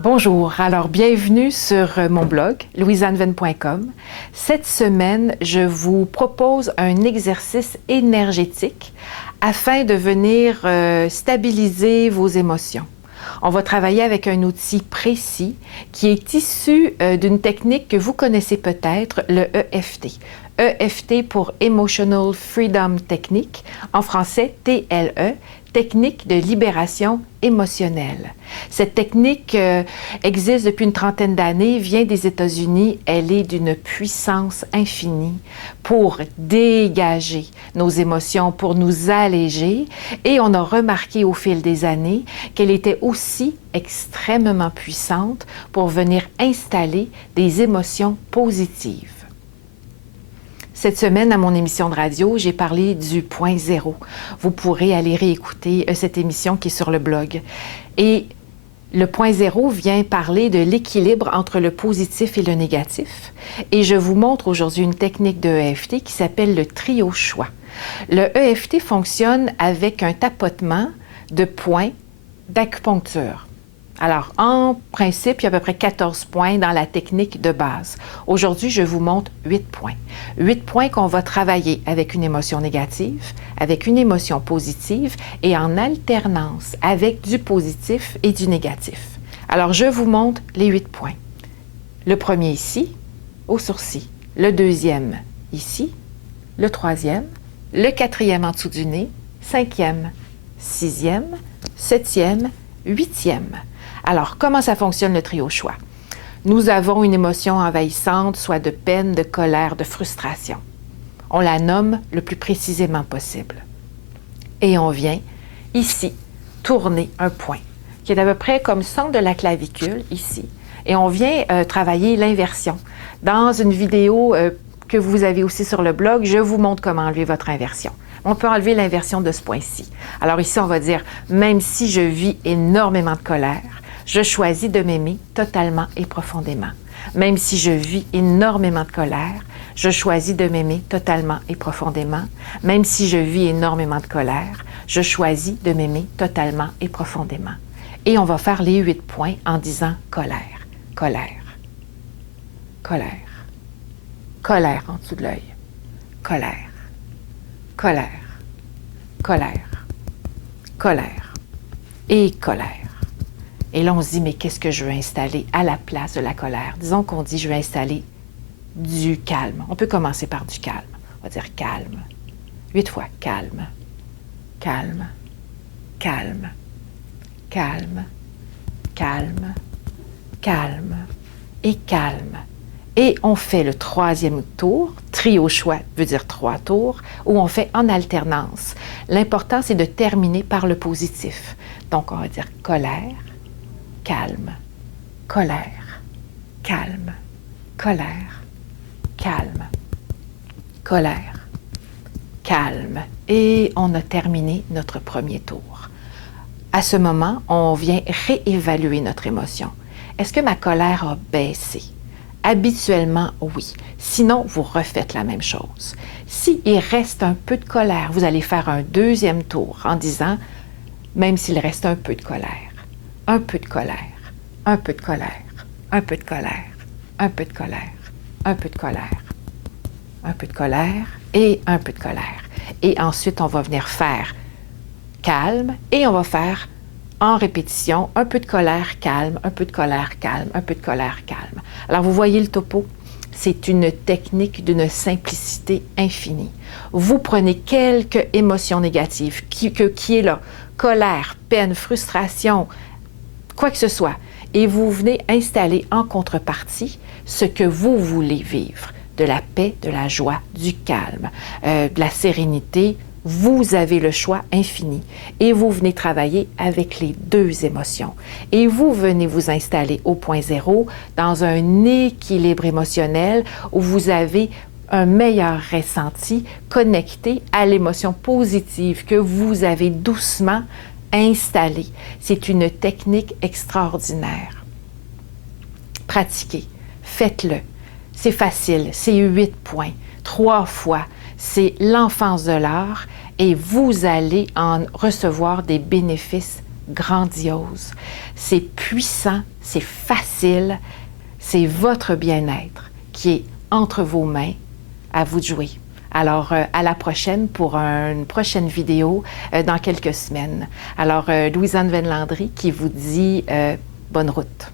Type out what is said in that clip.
Bonjour, alors bienvenue sur mon blog louisanneven.com. Cette semaine, je vous propose un exercice énergétique afin de venir stabiliser vos émotions. On va travailler avec un outil précis qui est issu d'une technique que vous connaissez peut-être, le EFT. EFT pour Emotional Freedom Technique, en français TLE, technique de libération émotionnelle. Cette technique existe depuis une trentaine d'années, vient des États-Unis, elle est d'une puissance infinie pour dégager nos émotions, pour nous alléger, et on a remarqué au fil des années qu'elle était aussi extrêmement puissante pour venir installer des émotions positives. Cette semaine, à mon émission de radio, j'ai parlé du point zéro. Vous pourrez aller réécouter cette émission qui est sur le blog. Et le point zéro vient parler de l'équilibre entre le positif et le négatif. Et je vous montre aujourd'hui une technique de EFT qui s'appelle le trio choix. Le EFT fonctionne avec un tapotement de points d'acupuncture. Alors, en principe, il y a à peu près 14 points dans la technique de base. Aujourd'hui, je vous montre 8 points. 8 points qu'on va travailler avec une émotion négative, avec une émotion positive et en alternance avec du positif et du négatif. Alors, je vous montre les 8 points. Le premier ici, au sourcil. Le deuxième ici. Le troisième. Le quatrième en dessous du nez. Cinquième. Sixième. Septième. Huitième. Alors, comment ça fonctionne le trio choix? Nous avons une émotion envahissante, soit de peine, de colère, de frustration. On la nomme le plus précisément possible. Et on vient ici tourner un point, qui est à peu près comme le centre de la clavicule, ici. Et on vient travailler l'inversion. Dans une vidéo que vous avez aussi sur le blog, je vous montre comment enlever votre inversion. On peut enlever l'inversion de ce point-ci. Alors ici, on va dire, même si je vis énormément de colère, je choisis de m'aimer totalement et profondément. Même si je vis énormément de colère, je choisis de m'aimer totalement et profondément. Même si je vis énormément de colère, je choisis de m'aimer totalement et profondément. Et on va faire les 8 points en disant colère, colère, colère, colère en dessous de l'œil, colère, colère, colère, colère et colère. Et là, on se dit, mais qu'est-ce que je veux installer à la place de la colère? Disons qu'on dit, je veux installer du calme. On peut commencer par du calme. On va dire calme. 8 fois, calme, calme, calme, calme, calme, calme et calme. Et on fait le troisième tour, trio choix veut dire 3 tours, où on fait en alternance. L'important, c'est de terminer par le positif. Donc, on va dire colère, calme, colère, calme, colère, calme, colère, calme. Et on a terminé notre premier tour. À ce moment, on vient réévaluer notre émotion. Est-ce que ma colère a baissé? Habituellement, oui. Sinon, vous refaites la même chose. S'il reste un peu de colère, vous allez faire un deuxième tour en disant, même s'il reste un peu de colère, un peu de colère, un peu de colère, un peu de colère, un peu de colère, un peu de colère, un peu de colère et un peu de colère. Et ensuite, on va venir faire calme et on va faire en répétition un peu de colère, calme, un peu de colère, calme, un peu de colère, calme. Alors, vous voyez le topo? C'est une technique d'une simplicité infinie. Vous prenez quelques émotions négatives qui est là, colère, peine, frustration, quoi que ce soit, et vous venez installer en contrepartie ce que vous voulez vivre, de la paix, de la joie, du calme, de la sérénité. Vous avez le choix infini et vous venez travailler avec les deux émotions. Et vous venez vous installer au point zéro dans un équilibre émotionnel où vous avez un meilleur ressenti connecté à l'émotion positive que vous avez doucement installée. C'est une technique extraordinaire. Pratiquez, faites-le. C'est facile, c'est 8 points, 3 fois. C'est l'enfance de l'art et vous allez en recevoir des bénéfices grandiose, c'est puissant, c'est facile, c'est votre bien-être qui est entre vos mains, à vous de jouer. Alors, à la prochaine pour une prochaine vidéo dans quelques semaines. Alors, Louisanne Venlandry qui vous dit bonne route.